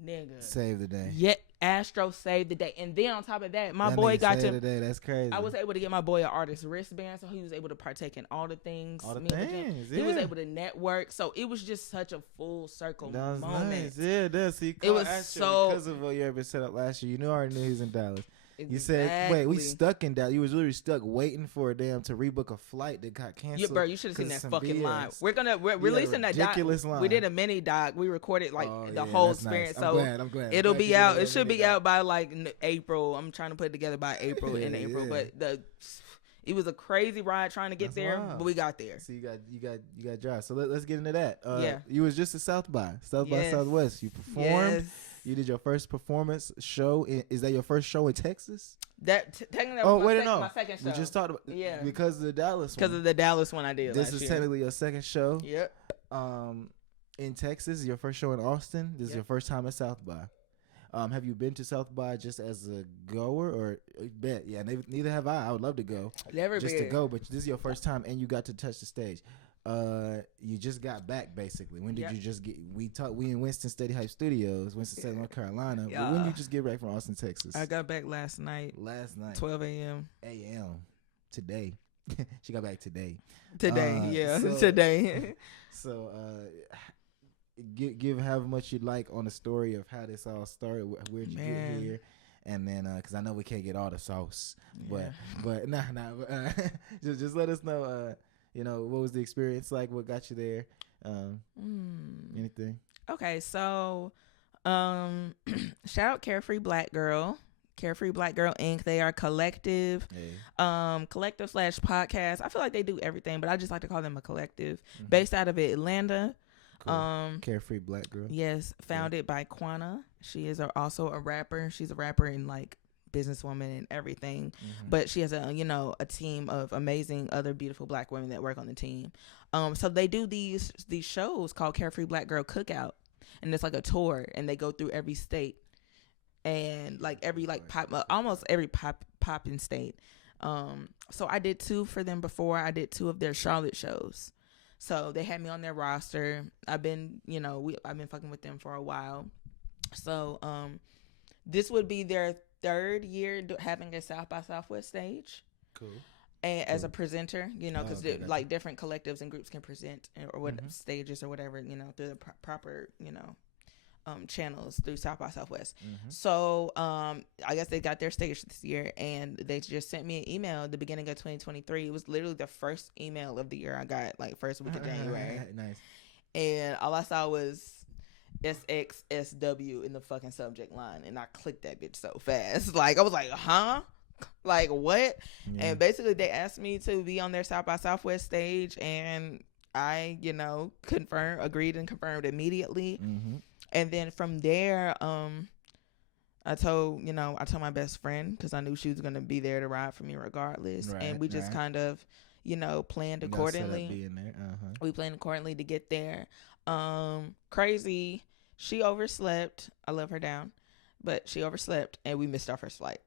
Nigga. Save the day. Yeah, Astro saved the day. And then on top of that, my boy got to... the day. That's crazy. I was able to get my boy an artist wristband, so he was able to partake in all the things. All the things, yeah. He was able to network. So it was just such a full circle moment. Nice. Yeah, that's... See, it was so... Because of what you ever set up last year. You already knew he was in Dallas. Exactly. You said, wait, we stuck in Dallas. You was literally stuck waiting for a damn to rebook a flight that got canceled. Yeah, bro, you should have seen that fucking BS. line. We're releasing that doc. Line. We did a mini doc. We recorded the whole experience. Nice. I'm glad. It'll be out. It should be out by like April. I'm trying to put it together by April in April. But it was a crazy ride trying to get there, but we got there. So you got drive. So let's get into that. Yeah. You was just at South by Southwest. You performed. Yes. You did your first performance show. Is that your first show in Texas? Technically, my second show. We just talked about because of the Dallas one. Because of the Dallas one I did. This is technically your second show. Yep. In Texas, your first show in Austin. This is your first time at South by. Have you been to South by just as a goer or bet? Yeah, neither have I. I would love to go. Never just been. to go, but this is your first time and you got to touch the stage. You just got back basically. When did you just get? We in Winston Steady Hype Studios, Winston-Salem, North Carolina. Yeah. But when did you just get back from Austin, Texas? I got back last night. 12 a.m. Today. She got back today. Today. So, have much you'd like on the story of how this all started. Where'd you get here? And then, because I know we can't get all the sauce, but just let us know. What was the experience like? What got you there? Anything? Okay, so shout out Carefree Black Girl Inc. They are collective, collective / podcast. I feel like they do everything, but I just like to call them a collective based out of Atlanta. Cool. Carefree Black Girl. Yes, founded by Quana. She is also a rapper. She's a rapper and like businesswoman and everything, but she has a team of amazing other beautiful Black women that work on the team. So they do these shows called Carefree Black Girl Cookout, and it's like a tour, and they go through every state and like every almost every poppin' state. So I did 2 for them before. I did 2 of their Charlotte shows. So they had me on their roster. I've been fucking with them for a while. So this would be their 3rd year having a South by Southwest stage. Cool. And as a presenter, because like different collectives and groups can present or what stages or whatever, through the proper, channels through South by Southwest. So I guess they got their stage this year, and they just sent me an email at the beginning of 2023. It was literally the first email of the year I got, like first week of January. Nice. And all I saw was SXSW in the fucking subject line, and I clicked that bitch so fast. Like I was like, huh? Like what? Yeah. And basically they asked me to be on their South by Southwest stage, and I, agreed and confirmed immediately. And then from there, I told my best friend, because I knew she was gonna be there to ride for me regardless, and we just kind of, planned accordingly. We planned accordingly to get there. Crazy. She overslept. I love her down, but she overslept, and we missed our first flight.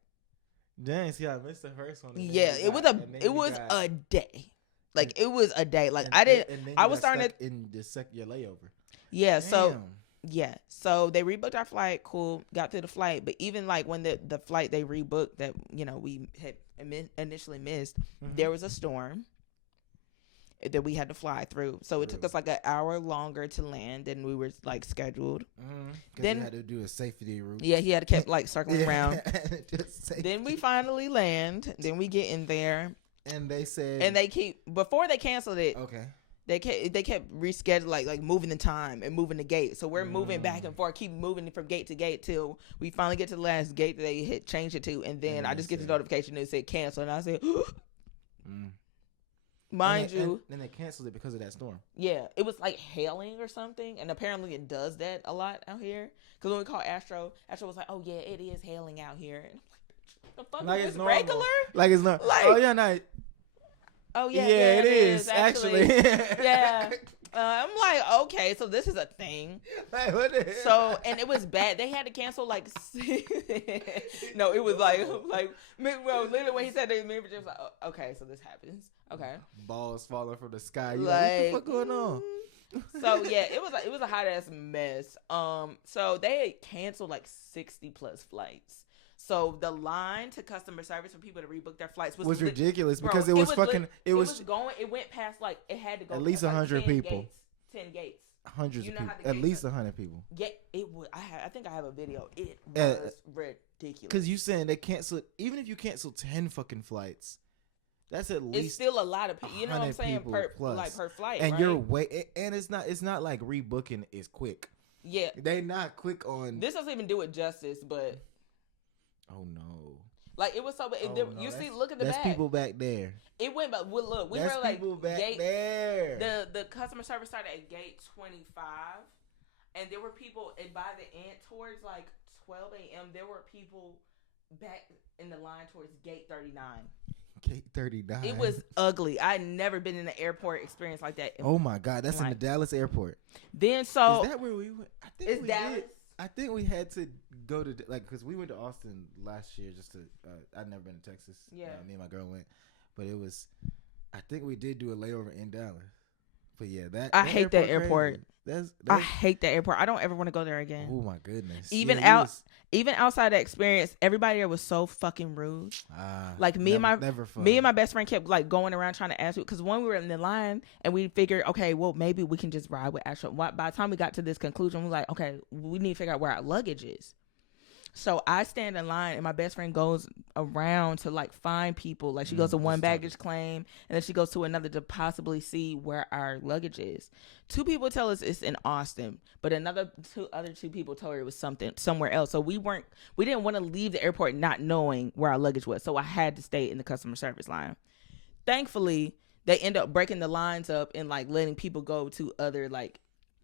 Dang, see, I missed the first one. Yeah, it was a day. Like it was a day. Like I was starting to in your layover. Yeah. Damn. So they rebooked our flight. Cool. Got to the flight, but even like when the flight they rebooked that we had initially missed, there was a storm that we had to fly through. So it took us like an hour longer to land than we were like scheduled. Then you had to do a safety route. Yeah, he had to keep like circling around. Then we finally land. Then we get in there, and they said, and before they canceled it. Okay. They kept rescheduling, like moving the time and moving the gate. So we're moving back and forth, keep moving from gate to gate till we finally get to the last gate that they had changed it to. And then I just get the notification that said cancel, and I said, Mind you. And then they canceled it because of that storm. Yeah, it was like hailing or something, and apparently it does that a lot out here. Because when we called Astro was like, "Oh yeah, it is hailing out here." And I'm like, the fuck like is this regular? Like it's not. Like, oh yeah, no. Oh yeah, it is actually. Yeah. I'm like, okay, so this is a thing. Like, what the hell? So, and it was bad. They had to cancel like. No, it was like, well, literally when he said that, me was like, oh, okay, so this happens. Okay. Balls falling from the sky. You like, what the fuck going on? So yeah, it was a hot ass mess. So they had canceled like 60 plus flights. So the line to customer service for people to rebook their flights was ridiculous because it was fucking. It was going. It went past like it had to go at least 100 people. 10 gates. Hundreds of people. At least 100 people. Yeah, it would. I think I have a video. It was ridiculous. Because you saying they canceled. Even if you cancel 10 fucking flights, that's at least. It's still a lot of people. You know what I'm saying? Per flight. And right? you're and it's not like rebooking is quick. Yeah, they not quick on. This doesn't even do it justice, but. Oh no! Like it was so. You see, look at the back. That's people back there. It went, but look, we that's were like people back gate, there. The customer service started at gate 25, and there were people. And by the end, towards like 12 a.m., there were people back in the line towards gate 39. Gate 39. It was ugly. I had never been in an airport experience like that. Oh my god, that's in the Dallas airport. Then so is that where we went? I think it's Dallas. I think we had to go to because we went to Austin last year just to. I'd never been to Texas. Yeah, me and my girl went, but it was. I think we did do a layover in Dallas. But yeah, I hate that airport. That's I hate that airport. I don't ever want to go there again. Oh my goodness! Even outside that experience, everybody there was so fucking rude. Like me and my best friend kept like going around trying to ask because when we were in the line and we figured, okay, well maybe we can just ride with Astro. By the time we got to this conclusion, we were like, okay, we need to figure out where our luggage is. So I stand in line and my best friend goes around to like find people. Like she goes to one baggage claim and then she goes to another to possibly see where our luggage is. 2 people tell us it's in Austin, but other two people told her it was somewhere else. So we didn't want to leave the airport not knowing where our luggage was. So I had to stay in the customer service line. Thankfully, they end up breaking the lines up and like letting people go to other like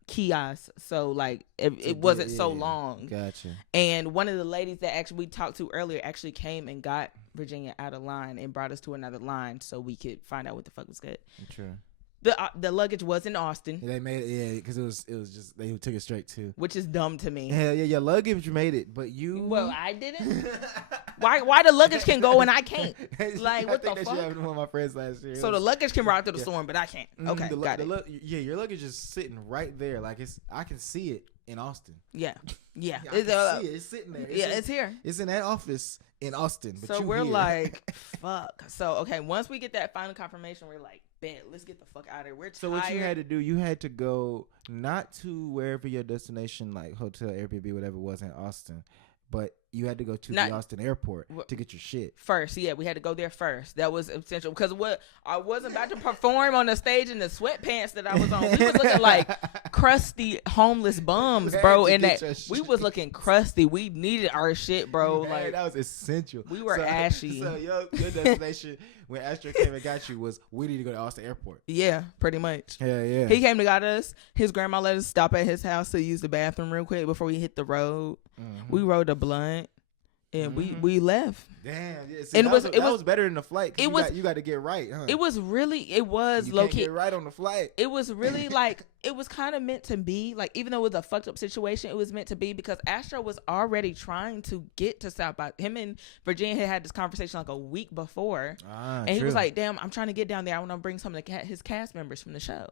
kiosks, so like it wasn't so long. Gotcha. And one of the ladies that we talked to earlier actually came and got Virginia out of line and brought us to another line so we could find out what the fuck was good. True. The luggage was in Austin. They made it, because it was just they took it straight to, which is dumb to me. Hell yeah, your luggage made it, but you. Well, I didn't. Why the luggage can go and I can't? Like what the fuck? I think that happened to one of my friends last year. So the luggage can ride through the storm, but I can't. Okay, got it. Your luggage is sitting right there, like I can see it in Austin. Yeah. I can see it. It's sitting there. It's here. It's in that office in Austin. But so we're here. Like, fuck. So okay, once we get that final confirmation, we're like, bet, let's get the fuck out of here. We're tired. So what you had to do, you had to go not to wherever your destination, like hotel, Airbnb, whatever it was in Austin, but you had to go to the Austin airport to get your shit. First, yeah, we had to go there first. That was essential because I wasn't about to perform on the stage in the sweatpants that I was on. We was looking like crusty homeless bums, bro. And that we was looking crusty. We needed our shit, bro. Man, like that was essential. We were ashy. So your destination when Astro came and got you was we need to go to Austin Airport. Yeah, pretty much. Yeah. He came to got us. His grandma let us stop at his house to use the bathroom real quick before we hit the road. Mm-hmm. We rode a blunt. And we left. Damn, yeah. See, and it was better than the flight. You got to get right, huh? It was low key. Get right on the flight. It was really like it was kind of meant to be. Like even though it was a fucked up situation, it was meant to be because Astro was already trying to get to South by. Him and Virginia had this conversation like a week before, and he was like, "Damn, I'm trying to get down there. I want to bring some of his cast members from the show,"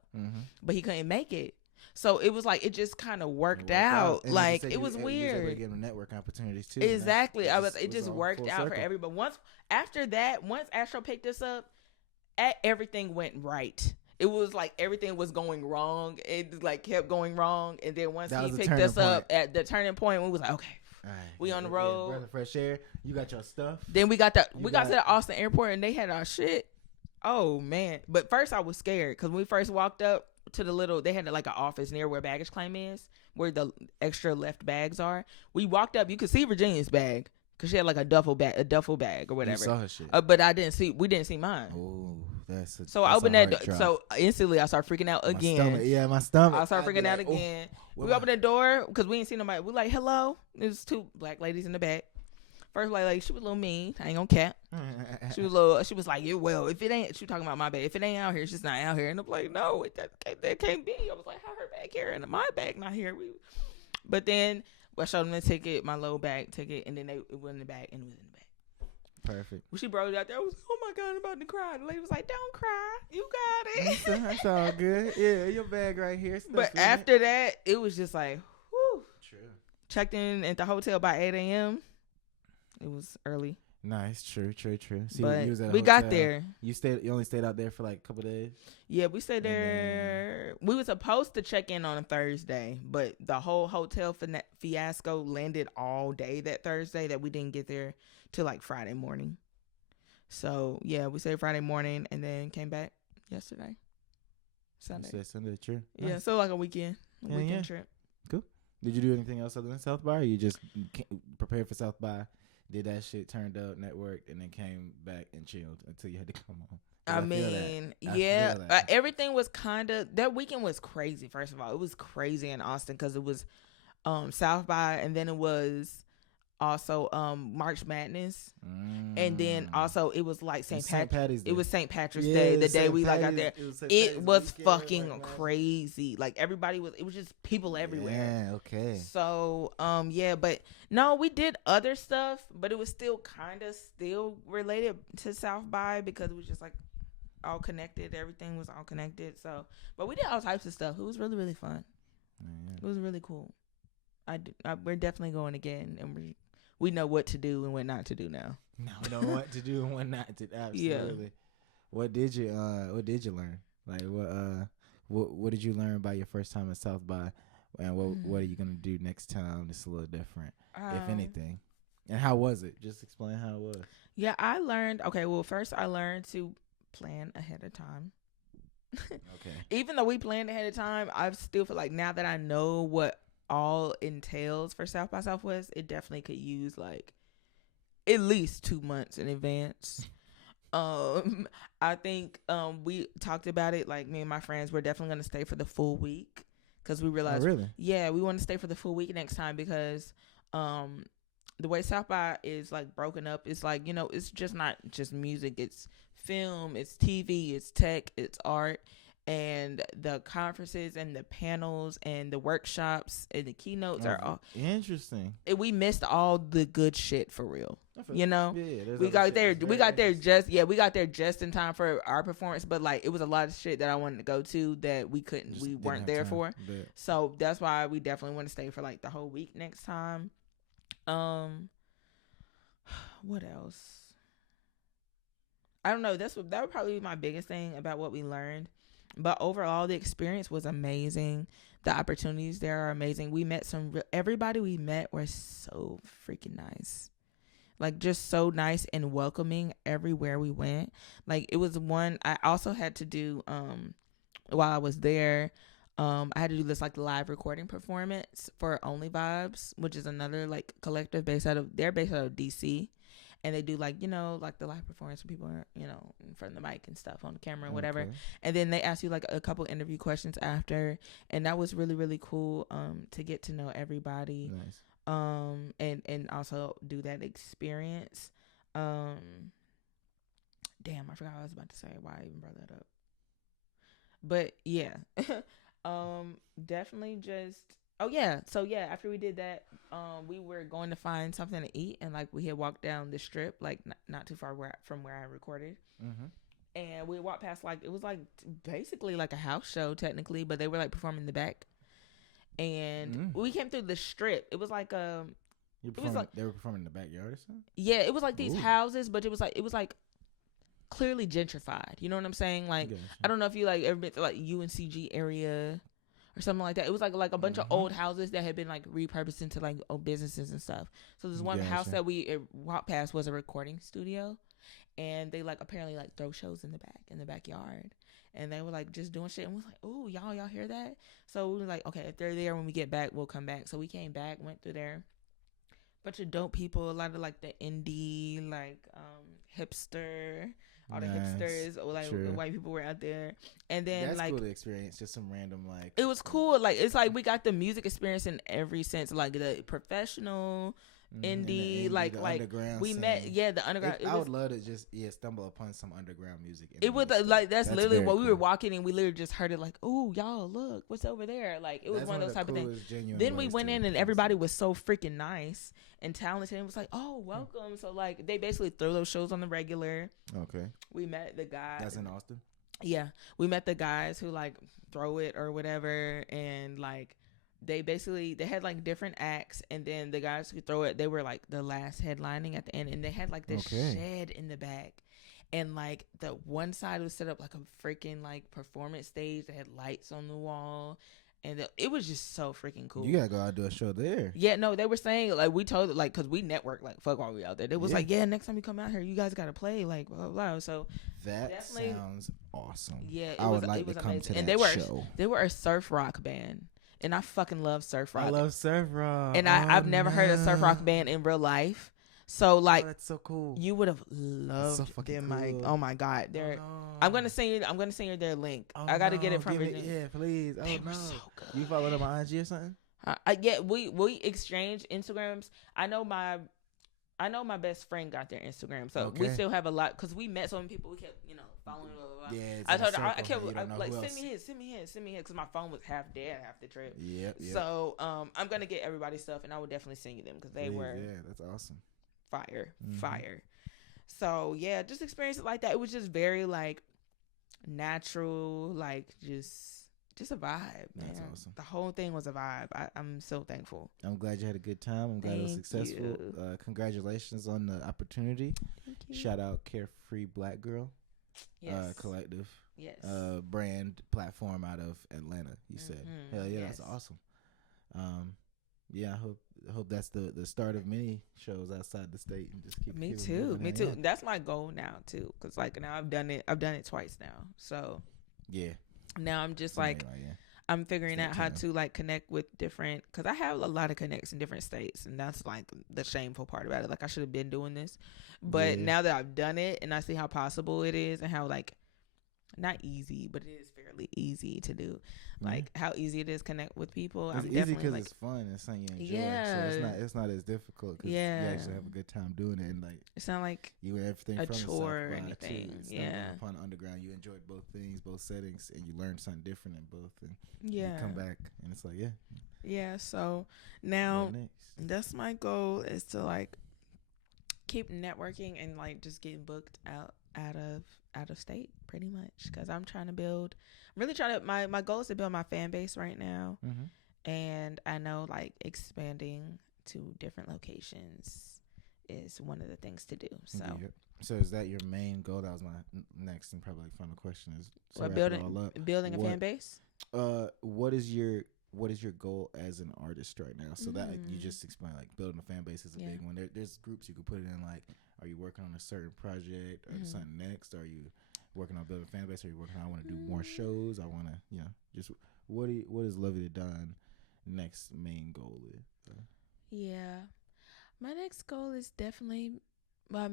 but he couldn't make it. So it was like it just kind of worked out. Like it was weird. You were able to get them network opportunities too. Exactly. It just worked out for everybody. Once Astro picked us up, everything went right. It was like everything was going wrong. It like kept going wrong, and then once he picked us up at the turning point, we was like, okay, we on the road. Breath of fresh air. You got your stuff. Then we got to the Austin airport, and they had our shit. Oh man! But first I was scared because when we first walked up to they had like an office near where baggage claim is, where the extra left bags are. We walked up, you could see Virginia's bag because she had like a duffel bag or whatever. You saw her shit. But we didn't see mine. Oh, So I opened that door. So instantly I start freaking out again. My stomach. I start freaking out again. We opened the door because we ain't seen nobody. We like, hello. There's 2 black ladies in the back. First black lady, she was a little mean. I ain't gonna cap. She was like, yeah, well, if it ain't, she was talking about my bag. If it ain't out here, it's just not out here. And I'm like, no, that can't be. I was like, how her bag here and my bag not here? But then I showed them the ticket, my low bag ticket, and then it went in the bag and it was in the bag. Perfect. When she brought it out there, I was, oh my God, I'm about to cry. The lady was like, don't cry. You got it. That's all good. Yeah, your bag right here. But after that, it was just like, whew. True. Checked in at the hotel by 8 a.m. It was early. Nice. True. See, but we got there. You only stayed out there for like a couple of days? Yeah, we stayed there. We were supposed to check in on a Thursday, but the whole hotel fiasco landed all day that Thursday that we didn't get there till like Friday morning. So yeah, we stayed Friday morning and then came back yesterday. Sunday. True. Yeah, nice. So like a weekend trip. Cool. Did you do anything else other than South by? Or you just prepared for South by, did that shit, turned up, networked, and then came back and chilled until you had to come home? I mean, everything was kind of, that weekend was crazy. First of all, it was crazy in Austin because it was South by, and then it was also March Madness, and then also it was like St. Patrick's Day. It was St. Patrick's Day, the day we got there. It was fucking crazy. Like everybody it was just people everywhere. Yeah, okay. So but no, we did other stuff, but it was still kind of related to South by because it was just like all connected. Everything was all connected. So, but we did all types of stuff. It was really, really fun. It was really cool. We're definitely going again, and we know what to do and what not to do now. Now we know what to do and what not to. Absolutely. Yeah. What did you learn? Like what did you learn about your first time at South by, and what are you gonna do next time that's a little different, if anything? And how was it? Just explain how it was. Yeah, I learned. Okay, well, first I learned to plan ahead of time. Okay. Even though we planned ahead of time, I still feel like now that I know what all entails for South by Southwest, it definitely could use like at least 2 months in advance. I think we talked about it, like me and my friends were definitely going to stay for the full week because we realized we want to stay for the full week next time because the way South by is like broken up, it's like, it's just not just music, it's film, it's TV, it's tech, it's art. And the conferences and the panels and the workshops and the keynotes are all interesting. We missed all the good shit for real. Yeah, we got there just in time for our performance, but like it was a lot of shit that I wanted to go to that we weren't there for. So that's why we definitely want to stay for like the whole week next time. What else? I don't know. That would probably be my biggest thing about what we learned. But overall, the experience was amazing. The opportunities there are amazing. We met everybody we met were so freaking nice. Like, just so nice and welcoming everywhere we went. Like, it was one I also had to do, while I was there, I had to do this, like, live recording performance for Only Vibes, which is another, like, collective based out of DC. And they do like the live performance when people are, in front of the mic and stuff on the camera and whatever. Okay. And then they ask you like a couple interview questions after. And that was really, really cool to get to know everybody. Nice. And also do that experience. Damn, I forgot what I was about to say, why I even brought that up. But yeah. Definitely just after we did that, we were going to find something to eat, and like we had walked down the strip, like not too far from where I recorded, and we walked past like it was like basically like a house show technically, but they were like performing in the back, and we came through the strip. It was like they were performing in the backyard or something. Yeah, it was like these houses, but it was like clearly gentrified. You know what I'm saying? Like I don't know if you like ever been to like UNCG area or something like that. It was like a bunch of old houses that had been like repurposed into like old businesses and stuff. So there's one house that we walked past was a recording studio, and they like apparently like throw shows in the backyard, and they were like just doing shit, and we was like, oh, y'all hear that? So we were like, okay, if they're there when we get back, we'll come back. So we came back, went through there, bunch of dope people, a lot of like the indie like hipster all the hipsters or like the white people were out there. And then that's like cool to experience, just some random like. It was cool. Like it's like we got the music experience in every sense, like the professional. Indie, like we scene. Met the underground. I would love to just stumble upon some underground music. It was like that's literally what cool. We were walking and we literally just heard it like, oh y'all look what's over there. Like it was one of those type of things. Then we went in and everybody was so freaking nice and talented. It was like, oh welcome. So like they basically throw those shows on the regular. Okay. We met the guys. That's in Austin. Yeah, we met the guys who like throw it or whatever, and like. They had like different acts, and then the guys who throw it, they were like the last headlining at the end, and they had like this shed in the back, and like the one side was set up like a freaking like performance stage that had lights on the wall, and it was just so freaking cool. You gotta go out and do a show there. Yeah, no, they were saying like we told like because we network like fuck while we out there. They was like next time you come out here, you guys gotta play like blah blah blah. So that sounds awesome. Yeah, I would like to come amazing. To that show. They were a surf rock band. And I fucking love surf rock. I love surf rock. And I've never heard a surf rock band in real life. So like, that's so cool. You would have loved them. Cool. Like, oh my god, they're. I'm gonna send you their link. I gotta get it from Virginia. Yeah, please. They were so good. You follow them on IG or something? We exchange Instagrams. I know my best friend got their Instagram, so we still have a lot because we met so many people. We kept following. Blah, blah, blah. Yeah, I told her I kept like send me his because my phone was half dead half the trip. Yeah. So I'm gonna get everybody's stuff, and I would definitely send you them because they were that's awesome. Fire. So yeah, just experience it like that. It was just very like natural, like just a vibe, man. That's awesome. The whole thing was a vibe. I'm so thankful. I'm glad you had a good time. I'm glad it was successful. Congratulations on the opportunity. Thank you. Shout out Carefree Black Girl Collective. Yes. Brand platform out of Atlanta. You said, hell yeah, that's awesome. Yeah, I hope that's the start of many shows outside the state and just keep. Me too. That's my goal now too, because like now I've done it twice now. So yeah. Now I'm just like, I'm figuring out how to like connect with different, because I have a lot of connects in different states, and that's like the shameful part about it. Like I should have been doing this, but now that I've done it and I see how possible it is and how like not easy, but it is fairly easy to do. Like how easy it is to connect with people. It's easy because it's fun. It's something you enjoy. Yeah. So it's not as difficult because you actually have a good time doing it. And like it's not like you everything a from chore or anything. Upon underground, you enjoyed both things, both settings, and you learned something different in both. And you come back and it's like yeah. So now that's my goal, is to like keep networking and like just getting booked out of state pretty much, because I'm really trying to my goal is to build my fan base right now. And I know like expanding to different locations is one of the things to do. So is that your main goal? That was my next and probably final question, is building a fan base. What is your goal as an artist right now? So that you just explained, like building a fan base is a big one. There's groups you could put it in, like, are you working on a certain project or something next? Are you working on building a fan base? Are you working on, I want to do more shows? I want to, just what is Lovey The Don next main goal is? My next goal is definitely my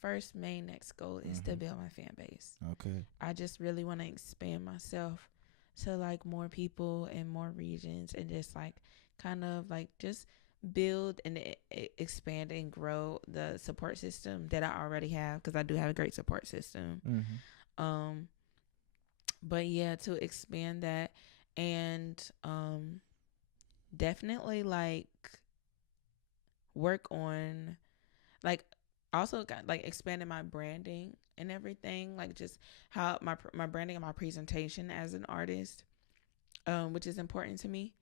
first main next goal is to build my fan base. Okay. I just really want to expand myself to like more people in more regions, and just like kind of like just build and expand and grow the support system that I already have, because I do have a great support system. But yeah, to expand that, and definitely like work on like also got like expanding my branding and everything, like just how my branding and my presentation as an artist, which is important to me.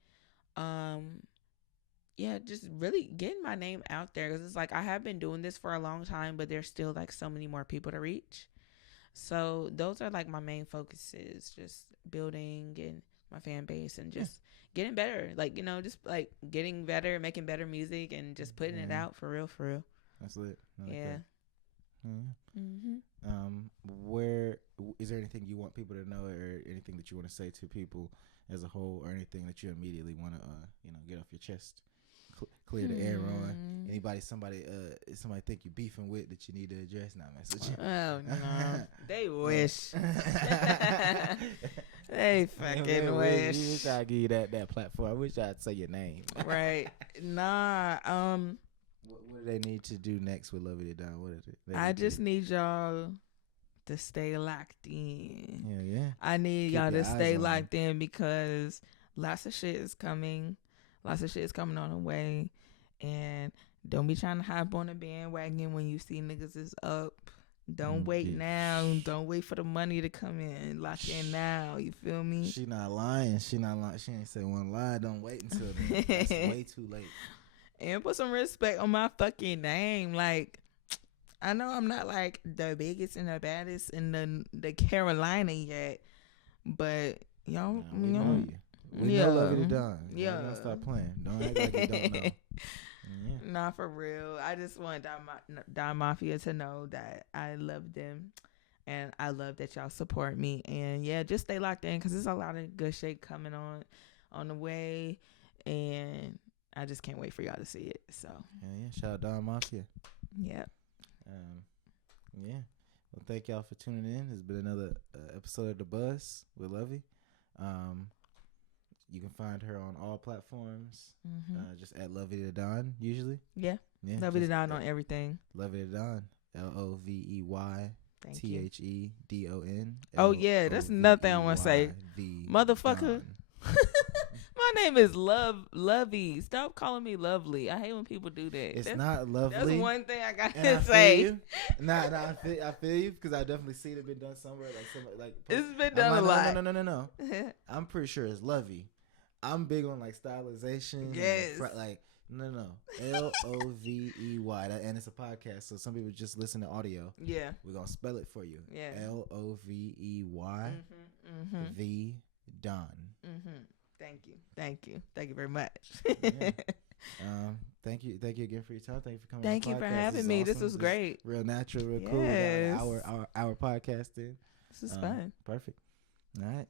Just really getting my name out there, because it's like I have been doing this for a long time, but there's still like so many more people to reach. So those are like my main focuses, just building and my fan base and just getting better, like, just like getting better, making better music, and just putting it out for real. That's lit. Yeah. Where is there anything you want people to know, or anything that you want to say to people as a whole, or anything that you immediately want to get off your chest, clear the air on. Somebody think you beefing with that you need to address. Not mess with you. Oh no, they wish. They fucking wish. You wish I'd give you that platform. I wish I'd say your name. Right? Nah. What do they need to do next with Lovey The Don? What is it? I just need y'all to stay locked in. Yeah. I need y'all to stay locked in because lots of shit is coming. Lots of shit is coming on the way, and don't be trying to hop on a bandwagon when you see niggas is up. Don't wait now. Don't wait for the money to come in. Lock in now. You feel me? She not lying. She ain't said one lie. Don't wait until then. That's way too late. And put some respect on my fucking name. Like, I know I'm not like the biggest and the baddest in the Carolina yet, but we know you. We know Lovey The Don. Yeah. Don't stop playing. Don't act like you don't know. Yeah. Nah, for real. I just want Don Mafia to know that I love them and I love that y'all support me. And yeah, just stay locked in because there's a lot of good shit coming on the way. And I just can't wait for y'all to see it. So yeah. Shout out Don Mafia. Yep. Yeah. Well, thank y'all for tuning in. It's been another episode of The Buzz with Lovey. You can find her on all platforms. Just at Lovey The Don, usually. Yeah. Lovey The Don on everything. Lovey The Don. LOVEYTHEDON. Oh, yeah. That's another thing I want to say. Motherfucker. My name is Lovey. Stop calling me Lovely. I hate when people do that. It's not lovely. That's one thing I got to say. I feel you because I definitely seen it been done somewhere. It's been done a lot. No. I'm pretty sure it's Lovey. I'm big on like stylization. Yes. No. LOVEY. And it's a podcast, so some people just listen to audio. Yeah. We're gonna spell it for you. Yeah. LOVEY. The Don. Thank you very much. Thank you again for your time. Thank you for coming. Thank you for having me. Awesome. This was great. Real natural, real cool. Our podcasting. This is fun. Perfect. All right.